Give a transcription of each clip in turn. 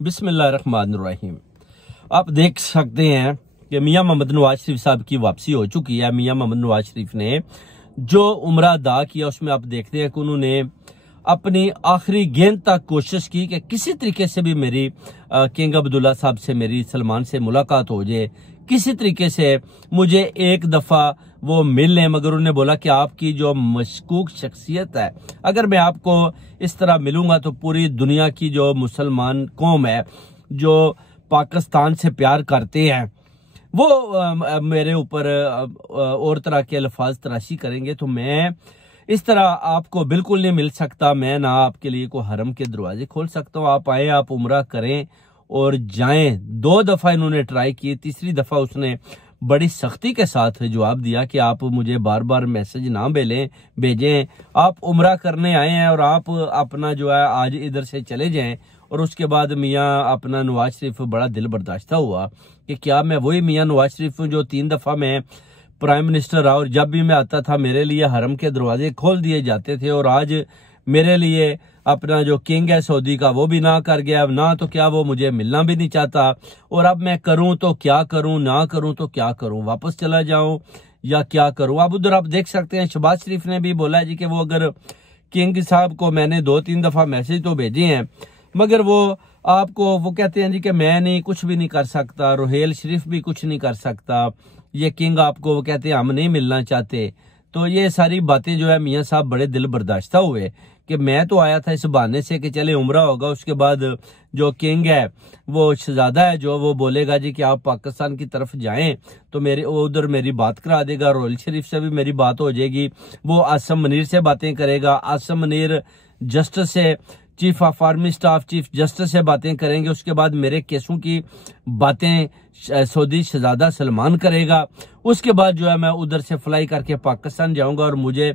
बिस्मिल्लाहिर्रहमानिर्रहीम। आप देख सकते हैं कि मियां मोहम्मद नवाज शरीफ साहब की वापसी हो चुकी है। मियां मोहम्मद नवाज शरीफ ने जो उम्रा अदा किया उसमें आप देखते हैं कि उन्होंने अपनी आखिरी गेंद तक कोशिश की कि किसी तरीके से भी मेरी किंग अब्दुल्ला साहब से, मेरी सलमान से मुलाकात हो जाए, किसी तरीके से मुझे एक दफ़ा वो मिल लें। मगर उन्होंने बोला कि आपकी जो मशकूक शख्सियत है, अगर मैं आपको इस तरह मिलूंगा तो पूरी दुनिया की जो मुसलमान कौम है, जो पाकिस्तान से प्यार करते हैं, वो मेरे ऊपर और तरह के अल्फाज तराशी करेंगे। तो मैं इस तरह आपको बिल्कुल नहीं मिल सकता। मैं ना आपके लिए कोई हरम के दरवाजे खोल सकता हूँ। आप आए, आप उम्रा करें और जाएं। 2 दफ़ा इन्होंने ट्राई की, तीसरी दफ़ा उसने बड़ी सख्ती के साथ जवाब दिया कि आप मुझे बार बार मैसेज ना भेजें, आप उम्रा करने आए हैं और आप अपना जो है आज इधर से चले जाएं। और उसके बाद मियाँ अपना नवाज शरीफ बड़ा दिल बर्दाश्ता हुआ कि क्या मैं वही मियाँ नवाज शरीफ हूँ जो 3 दफ़ा मैं प्राइम मिनिस्टर रहा और जब भी मैं आता था मेरे लिए हरम के दरवाजे खोल दिए जाते थे, और आज मेरे लिए अपना जो किंग है सऊदी का वो भी ना कर गया। अब ना तो क्या वो मुझे मिलना भी नहीं चाहता, और अब मैं करूं तो क्या करूं, ना करूं तो क्या करूं, वापस चला जाऊं या क्या करूं। अब उधर आप देख सकते हैं शहबाज शरीफ ने भी बोला है जी कि वो अगर किंग साहब को मैंने 2-3 दफ़ा मैसेज तो भेजे हैं, मगर वो कहते हैं जी कि मैं नहीं, कुछ भी नहीं कर सकता, रोहेल शरीफ भी कुछ नहीं कर सकता, ये किंग आपको वो कहते हैं हम नहीं मिलना चाहते। तो ये सारी बातें जो है मियाँ साहब बड़े दिल बर्दाश्ता हुए कि मैं तो आया था इस बहाने से कि चले उम्रा होगा, उसके बाद जो किंग है वो शहजादा है जो वो बोलेगा जी कि आप पाकिस्तान की तरफ जाएं तो उधर मेरी बात करा देगा, रोहेल शरीफ से भी मेरी बात हो जाएगी, वो आसम मुनीर से बातें करेगा, आसम मुनीर जस्टिस से, chief of army staff, chief justice से बातें करेंगे, उसके बाद मेरे केसों की बातें सऊदी शहजादा सलमान करेगा, उसके बाद जो है मैं उधर से फ्लाई करके पाकिस्तान जाऊंगा और मुझे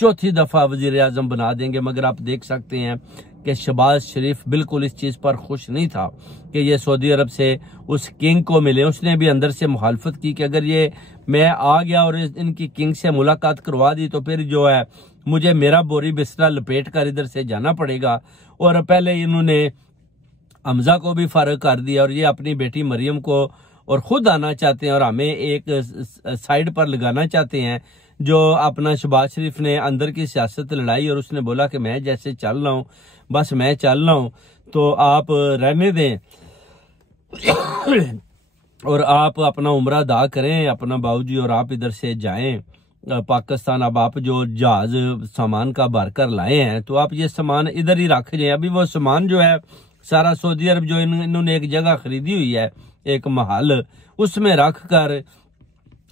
4थी दफा वजीर आजम बना देंगे। मगर आप देख सकते हैं कि शहबाज शरीफ बिल्कुल इस चीज पर खुश नहीं था कि ये सऊदी अरब से उस किंग को मिले। उसने भी अंदर से मुखालफत की कि अगर ये मैं आ गया और इनकी किंग से मुलाकात करवा दी तो फिर जो है मुझे मेरा बोरी बिस्तरा लपेट कर इधर से जाना पड़ेगा। और पहले इन्होंने हमजा को भी फारग कर दिया और ये अपनी बेटी मरियम को और खुद आना चाहते हैं और हमें एक साइड पर लगाना चाहते हैं। जो अपना शहबाज शरीफ ने अंदर की सियासत लड़ाई और उसने बोला कि मैं जैसे चल रहा हूँ बस मैं चल रहा हूँ, तो आप रहने दें और आप अपना उम्रा अदा करें अपना बाबूजी, और आप इधर से जाएं पाकिस्तान। अब आप जो जहाज सामान का भर कर लाए हैं तो आप ये सामान इधर ही रख जाएं। अभी वो सामान जो है सारा सऊदी अरब जो इन्होंने एक जगह खरीदी हुई है, एक महल, उसमें रख कर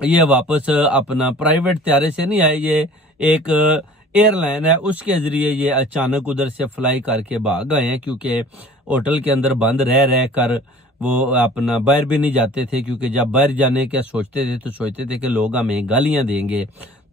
ये वापस अपना प्राइवेट त्यारे से नहीं आए, ये एक एयरलाइन है उसके जरिए ये अचानक उधर से फ्लाई करके भाग गए हैं, क्योंकि होटल के अंदर बंद रह कर वो अपना बाहर भी नहीं जाते थे, क्योंकि जब बाहर जाने का सोचते थे तो सोचते थे कि लोग हमें गालियां देंगे,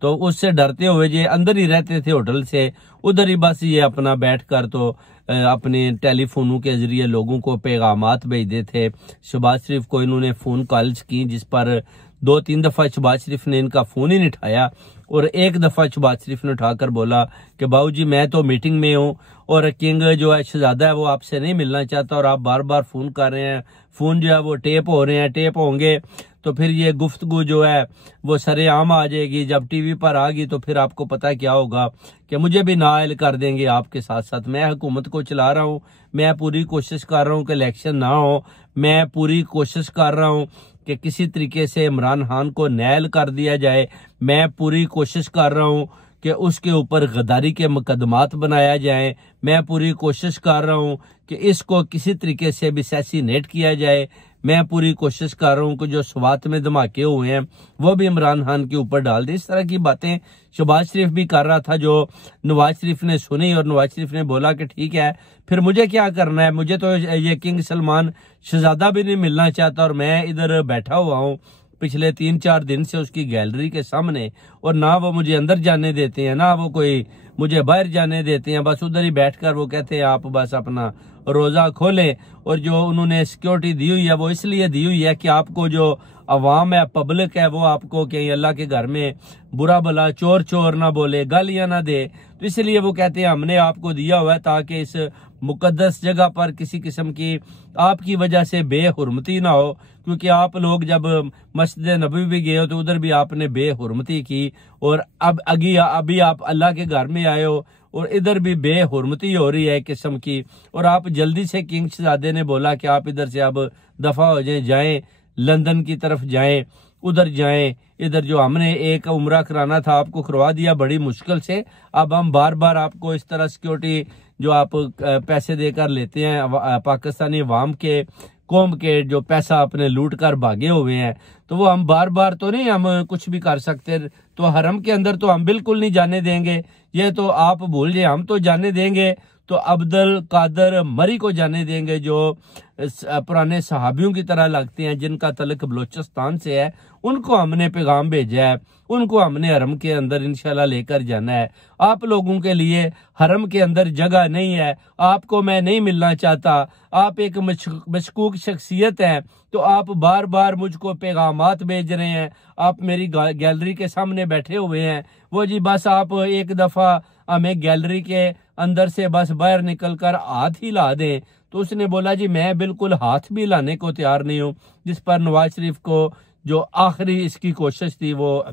तो उससे डरते हुए ये अंदर ही रहते थे होटल से, उधर ही बस ये अपना बैठकर तो अपने टेलीफोनों के जरिए लोगों को पैगामात भेजते थे। शहबाज शरीफ को इन्होंने फ़ोन कॉल्स की जिस पर 2-3 दफ़ा शहबाज शरीफ ने इनका फ़ोन ही नहीं उठाया, और एक दफ़ा शहबाज शरीफ ने उठाकर बोला कि बाबूजी मैं तो मीटिंग में हूँ और किंग जो है शहजादा है वो आपसे नहीं मिलना चाहता और आप बार बार फ़ोन कर रहे हैं, फ़ोन जो है वो टेप हो रहे हैं, टेप होंगे तो फिर ये गुफ्तगू जो है वो सरेआम आ जाएगी, जब टीवी पर आ गई तो फिर आपको पता क्या होगा कि मुझे भी नाअहल कर देंगे आपके साथ साथ। मैं हुकूमत को चला रहा हूँ, मैं पूरी कोशिश कर रहा हूँ कि इलेक्शन ना हो, मैं पूरी कोशिश कर रहा हूँ कि किसी तरीके से इमरान खान को नैल कर दिया जाए, मैं पूरी कोशिश कर रहा हूँ कि उसके ऊपर गद्दारी के मुकदमात बनाया जाए, मैं पूरी कोशिश कर रहा हूँ कि इसको किसी तरीके से भी असैसिनेट किया जाए, मैं पूरी कोशिश कर रहा हूँ कि जो स्वात में धमाके हुए हैं वो भी इमरान खान के ऊपर डाल दे। इस तरह की बातें शहबाज शरीफ भी कर रहा था, जो नवाज शरीफ ने सुनी और नवाज शरीफ ने बोला कि ठीक है फिर मुझे क्या करना है, मुझे तो ये किंग सलमान शहजादा भी नहीं मिलना चाहता और मैं इधर बैठा हुआ हूँ पिछले 3-4 दिन से उसकी गैलरी के सामने, और ना वो मुझे अंदर जाने देते हैं ना वो कोई मुझे बाहर जाने देते हैं, बस उधर ही बैठकर वो कहते हैं आप बस अपना रोजा खोलें। और जो उन्होंने सिक्योरिटी दी हुई है वो इसलिए दी हुई है कि आपको जो अवाम है, पब्लिक है, वो आपको कहीं अल्लाह के घर में बुरा भला चोर चोर ना बोले, गालियां ना दे, तो इसलिए वो कहते हैं हमने आपको दिया हुआ है ताकि इस मुकद्दस जगह पर किसी किस्म की आपकी वजह से बेहुरमती ना हो, क्योंकि आप लोग जब मस्जिद नबवी भी गए हो तो उधर भी आपने बेहुरमती की, और अब अभी आप अल्लाह के घर में आए हो और इधर भी बेहुरमती हो रही है किस्म की, और आप जल्दी से किंग शहजादे ने बोला कि आप इधर से अब दफा हो जाएं, लंदन की तरफ जाएं, उधर जाएं, इधर जो हमने एक उम्रा कराना था आपको करवा दिया बड़ी मुश्किल से, अब हम बार बार आपको इस तरह सिक्योरिटी जो आप पैसे देकर लेते हैं पाकिस्तानी अवाम के कौम के जो पैसा अपने लूट कर भागे हुए हैं, तो वो हम बार बार तो नहीं हम कुछ भी कर सकते। तो हरम के अंदर तो हम बिल्कुल नहीं जाने देंगे, ये तो आप भूल जाए, हम तो जाने देंगे तो अब्दुल कादर मरी को जाने देंगे, जो पुराने सहाबियों की तरह लगते हैं, जिनका तल्लुक बलोचिस्तान से है, उनको हमने पैगाम भेजा है, उनको हमने हरम के अंदर इंशाल्लाह लेकर जाना है। आप लोगों के लिए हरम के अंदर जगह नहीं है, आपको मैं नहीं मिलना चाहता, आप एक मशकूक शख्सियत हैं, तो आप बार बार मुझको पैगामात भेज रहे हैं, आप मेरी गैलरी के सामने बैठे हुए हैं, वो जी बस आप एक दफ़ा हमें गैलरी के अंदर से बस बाहर निकल कर हाथ ही ला दें। तो उसने बोला जी मैं बिल्कुल हाथ भी लाने को तैयार नहीं हूँ, जिस पर नवाज शरीफ को जो आखिरी इसकी कोशिश थी वो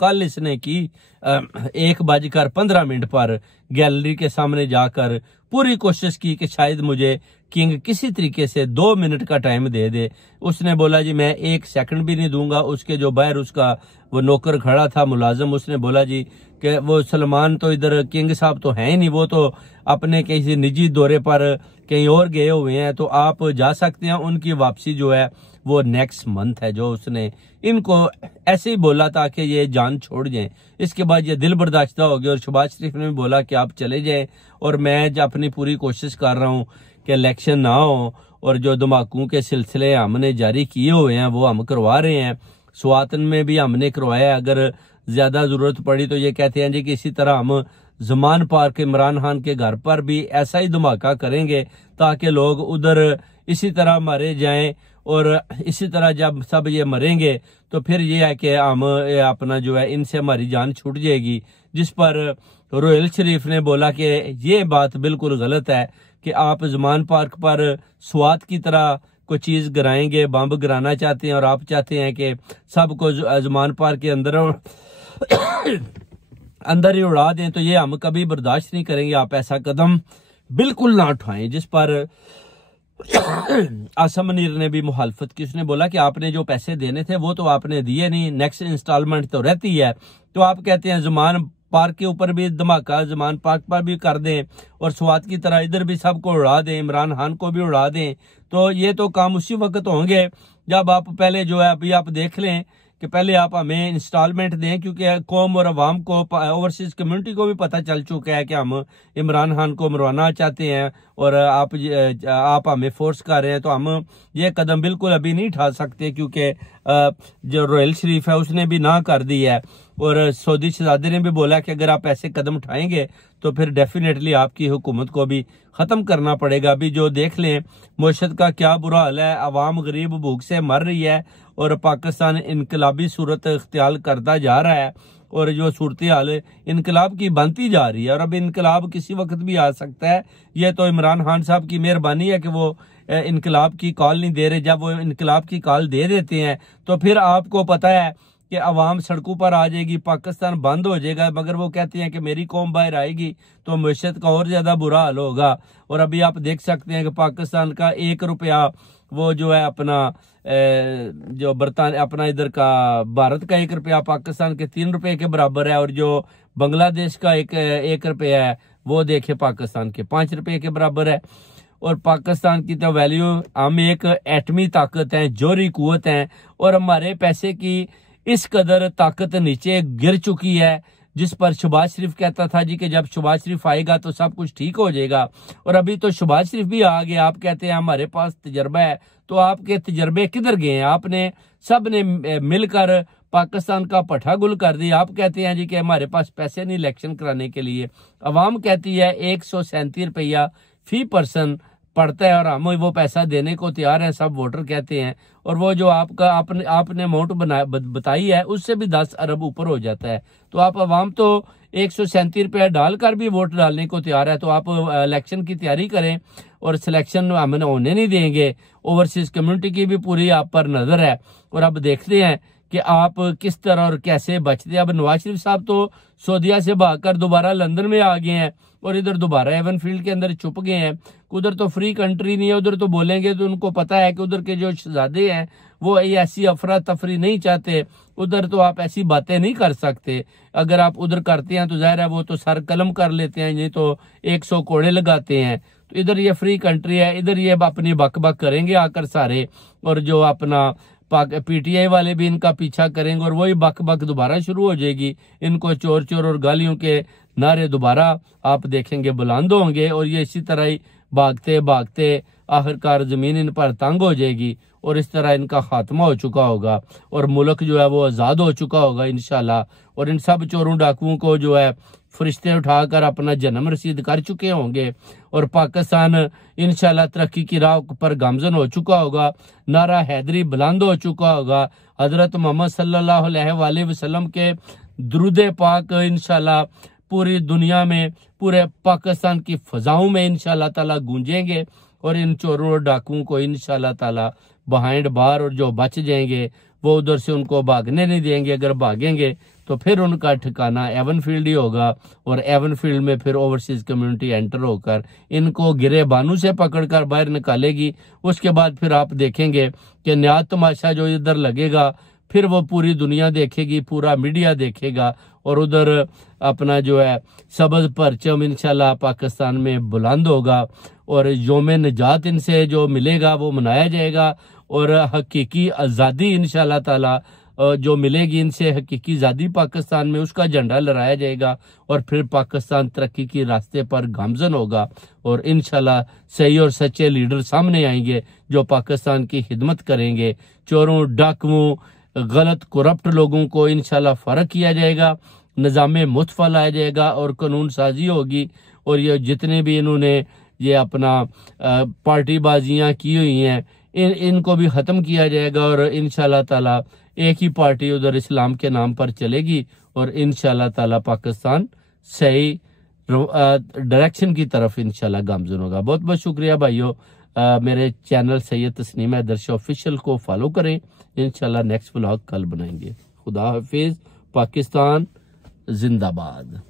कल इसने की 1:15 पर गैलरी के सामने जाकर पूरी कोशिश की कि शायद मुझे किंग किसी तरीके से 2 मिनट का टाइम दे दे। उसने बोला जी मैं 1 सेकंड भी नहीं दूंगा। उसके जो बाहर उसका वो नौकर खड़ा था मुलाजिम, उसने बोला जी कि वो सलमान तो इधर किंग साहब तो हैं ही नहीं, वो तो अपने किसी निजी दौरे पर कहीं और गए हुए हैं, तो आप जा सकते हैं, उनकी वापसी जो है वो नेक्स्ट मंथ है। जो उसने इनको ऐसे ही बोला था कि ये जान छोड़ जाएं। इसके बाद ये दिल बर्दाश्ता हो गया और शहबाज शरीफ ने भी बोला कि आप चले जाएं, और मैं अपनी पूरी कोशिश कर रहा हूँ कि इलेक्शन ना हो, और जो धमाकों के सिलसिले हमने जारी किए हुए हैं वो हम करवा रहे हैं। स्वातन में भी हमने करवाया है, अगर ज्यादा जरूरत पड़ी तो ये कहते हैं जी कि इसी तरह हम जमान पार्क इमरान खान के घर पर भी ऐसा ही धमाका करेंगे ताकि लोग उधर इसी तरह मारे जाएं, और इसी तरह जब सब ये मरेंगे तो फिर ये है कि हम अपना जो है इनसे हमारी जान छूट जाएगी। जिस पर रोयल शरीफ ने बोला कि ये बात बिल्कुल गलत है कि आप जमान पार्क पर स्वात की तरह कोई चीज गिराएंगे, बम गिराना चाहते हैं और आप चाहते हैं कि सबको जमान पार्क के अंदर ही उड़ा दें, तो ये हम कभी बर्दाश्त नहीं करेंगे। आप ऐसा कदम बिल्कुल ना उठाएं। जिस पर आसम मुनीर ने भी मुखालफत की। उसने बोला कि आपने जो पैसे देने थे वो तो आपने दिए नहीं, नेक्स्ट इंस्टॉलमेंट तो रहती है, तो आप कहते हैं जमान पार्क के ऊपर भी धमाका जमान पार्क पर भी कर दें और स्वात की तरह इधर भी सबको उड़ा दें, इमरान खान को भी उड़ा दें। तो ये तो काम उसी वक्त होंगे जब आप पहले जो है अभी आप देख लें कि पहले आप हमें इंस्टॉलमेंट दें, क्योंकि कौम और अवाम को ओवरसीज कम्युनिटी को भी पता चल चुका है कि हम इमरान खान को मरवाना चाहते हैं और आप हमें फोर्स कर रहे हैं। तो हम ये कदम बिल्कुल अभी नहीं उठा सकते, क्योंकि जो रोयल शरीफ है उसने भी ना कर दी है, और सऊदी शहजादे ने भी बोला कि अगर आप ऐसे कदम उठाएंगे तो फिर डेफिनेटली आपकी हुकूमत को भी ख़त्म करना पड़ेगा। अभी जो देख लें मुआशरत का क्या बुरा हाल है, अवाम गरीब भूख से मर रही है और पाकिस्तान इनकलाबी सूरत इख्तियार करता जा रहा है, और जो सूरत हाल इनकलाब की बनती जा रही है, और अब इनकलाब किसी वक्त भी आ सकता है। ये तो इमरान खान साहब की मेहरबानी है कि वो इनकलाब की कॉल नहीं दे रहे। जब वो इनकलाब की कॉल दे देते हैं तो फिर आपको पता है कि अवाम सड़कों पर आ जाएगी, पाकिस्तान बंद हो जाएगा। मगर वो कहते हैं कि मेरी कौम बाहर आएगी तो मईशत का और ज्यादा बुरा हाल होगा। और अभी आप देख सकते हैं कि पाकिस्तान का 1 रुपया वो जो है अपना जो बरतानिया अपना इधर का भारत का 1 रुपया पाकिस्तान के 3 रुपए के बराबर है, और जो बांग्लादेश का 1 रुपया है वो देखे पाकिस्तान के 5 रुपए के बराबर है। और पाकिस्तान की तो वैल्यू, हम एक एटमी ताकत है, जोहरी कुव्वत है, और हमारे पैसे की इस कदर ताकत नीचे गिर चुकी है, जिस पर शहबाज शरीफ कहता था जी कि जब शहबाज शरीफ आएगा तो सब कुछ ठीक हो जाएगा। और अभी तो शहबाज शरीफ भी आ गए, आप कहते हैं हमारे पास तजर्बा है, तो आपके तजर्बे किधर गए हैं? आपने सब ने मिलकर पाकिस्तान का पठा गुल कर दिया। आप कहते हैं जी कि हमारे पास पैसे नहीं इलेक्शन कराने के लिए। अवाम कहती है 137 रुपया फी पर्सन पड़ता है और हम वो पैसा देने को तैयार हैं, सब वोटर कहते हैं। और वो जो आपने अमाउंट बताई है उससे भी 10 अरब ऊपर हो जाता है। तो आप अवाम तो ₹137 डालकर भी वोट डालने को तैयार है, तो आप इलेक्शन की तैयारी करें और सिलेक्शन हम होने नहीं देंगे। ओवरसीज कम्युनिटी की भी पूरी आप पर नजर है और अब देखते हैं कि आप किस तरह और कैसे बचते हैं। अब नवाज शरीफ साहब तो सऊदीया से भागकर दोबारा लंदन में आ गए हैं और इधर दोबारा एवन फील्ड के अंदर छुप गए हैं। उधर तो फ्री कंट्री नहीं है, उधर तो बोलेंगे तो उनको पता है कि उधर के जो शहजादे हैं वो ऐसी अफरा तफरी नहीं चाहते, उधर तो आप ऐसी बातें नहीं कर सकते। अगर आप उधर करते हैं तो जाहिर है वो तो सर कलम कर लेते हैं, ये तो 100 कोड़े लगाते हैं। तो इधर ये फ्री कंट्री है, इधर ये अपनी बक बक करेंगे आकर सारे, और जो अपना पीटीआई वाले भी इनका पीछा करेंगे और वही बक बक दोबारा शुरू हो जाएगी। इनको चोर चोर और गालियों के नारे दोबारा आप देखेंगे बुलंद होंगे और ये इसी तरह ही भागते भागते आखिरकार जमीन इन पर तंग हो जाएगी और इस तरह इनका खात्मा हो चुका होगा और मुल्क जो है वो आज़ाद हो चुका होगा इंशाल्लाह। और इन सब चोरों डाकुओं को जो है फरिश्ते उठाकर अपना जन्म रसीद कर चुके होंगे और पाकिस्तान इंशाल्लाह तरक्की की राह पर गामजन हो चुका होगा। नारा हैदरी बुलंद हो चुका होगा। हजरत मोहम्मद सल्लल्लाहु अलैहि वसल्लम के दुरूद पाक इंशाल्लाह पूरी दुनिया में, पूरे पाकिस्तान की फजाओं में इंशाल्लाह ताला गूंजेंगे और इन चोरों और डाकुओं को इंशाल्लाह ताला बिहाइंड बार, और जो बच जाएंगे वो उधर से उनको भागने नहीं देंगे। अगर भागेंगे तो फिर उनका ठिकाना एवन फील्ड ही होगा और एवन फील्ड में फिर ओवरसीज कम्युनिटी एंटर होकर इनको गिरे बानू से पकड़कर बाहर निकालेगी। उसके बाद फिर आप देखेंगे कि नया तमाशा जो इधर लगेगा फिर वो पूरी दुनिया देखेगी, पूरा मीडिया देखेगा और उधर अपना जो है सबज परचम इंशाल्लाह पाकिस्तान में बुलंद होगा और यौम निजात इनसे जो मिलेगा वो मनाया जाएगा और हकीकी आज़ादी इंशाल्लाह ताला जो मिलेगी इनसे, हकीकी आज़ादी पाकिस्तान में, उसका झंडा लहराया जाएगा और फिर पाकिस्तान तरक्की के रास्ते पर गामजन होगा और इंशाल्लाह सही और सच्चे लीडर सामने आएंगे जो पाकिस्तान की खिदमत करेंगे। चोरों डाकुओं गलत करप्ट लोगों को इंशाल्लाह फर्क किया जाएगा, निज़ाम मुतफ़ा लाया जाएगा और कानून साजी होगी और ये जितने भी इन्होंने ये अपना पार्टीबाजियाँ की हुई हैं इनको भी ख़त्म किया जाएगा और इंशाल्लाह ताला एक ही पार्टी उधर इस्लाम के नाम पर चलेगी और इंशाल्लाह ताला पाकिस्तान सही डायरेक्शन की तरफ इंशाल्लाह गामज़न होगा। बहुत बहुत शुक्रिया भाइयों। मेरे चैनल सैयद तस्नीम हैदर ऑफिशियल को फॉलो करें। इंशाल्लाह नेक्स्ट व्लॉग कल बनाएंगे। खुदा हाफिज। पाकिस्तान जिंदाबाद।